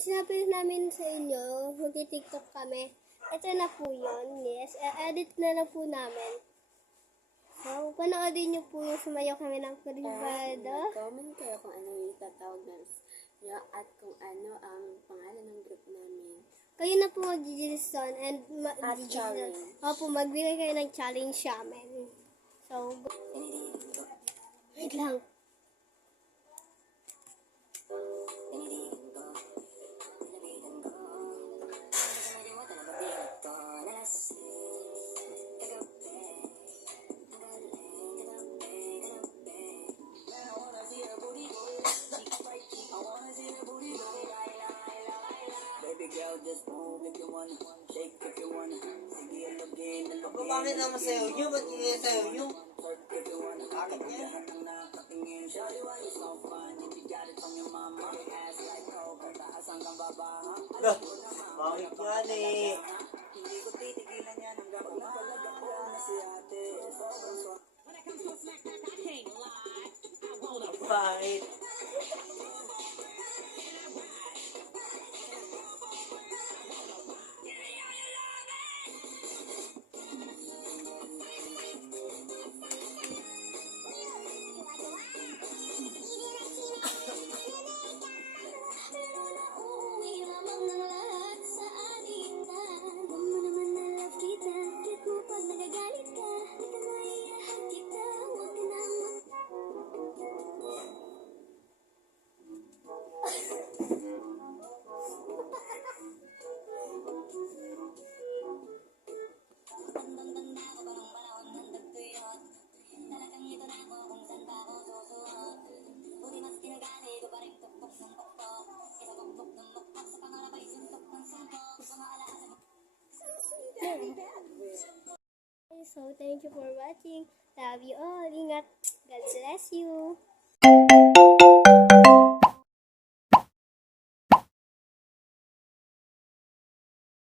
sinabi namin sa inyo, mag-TikTok kami. Ito na po yun, yes. Edit na lang po namin. So, panoodin niyo po yung sumayaw kami ng privado. Comment kayo kung ano yung itatawag nyo at kung ano ang pangalan ng group namin. Kayo na po mag-digison and challenge. Opo, magbigay kayo ng challenge sa amin. So, wait lang. Just move if you wanna, shake if you wanna. Sige, login. Bakit naman sa'yo yun? Ba't hindi sa'yo yun? If you wanna, bakit niya? Nang nakatingin, shawty, why you so fun? Hindi galit from your mama. Ass like coke, taas hanggang baba. Bakit yan eh? Hindi ko titigilan yan hanggang umalaga ko na si ate. Sobrang swak. Bakit? So, thank you for watching. Love you all. Ingat. God bless you.